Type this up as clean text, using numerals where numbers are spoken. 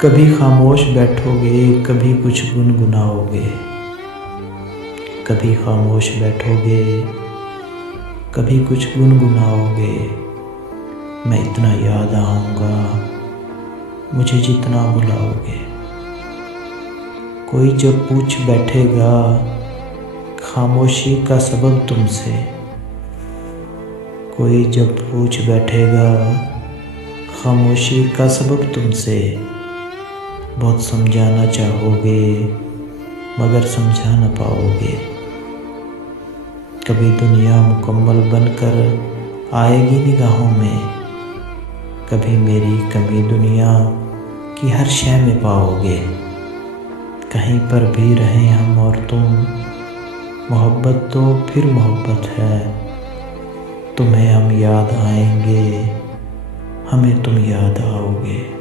कभी खामोश बैठोगे, कभी कुछ गुनगुनाओगे। कभी खामोश बैठोगे, कभी कुछ गुनगुनाओगे। मैं इतना याद आऊँगा मुझे जितना बुलाओगे। कोई जब पूछ बैठेगा खामोशी का सबब तुमसे। कोई जब पूछ बैठेगा खामोशी का सबब तुमसे। बहुत समझाना चाहोगे मगर समझा न पाओगे। कभी दुनिया मुकम्मल बनकर आएगी निगाहों में। कभी मेरी कमी दुनिया की हर शय में पाओगे। कहीं पर भी रहें हम और तुम, मोहब्बत तो फिर मोहब्बत है। तुम्हें हम याद आएंगे, हमें तुम याद आओगे।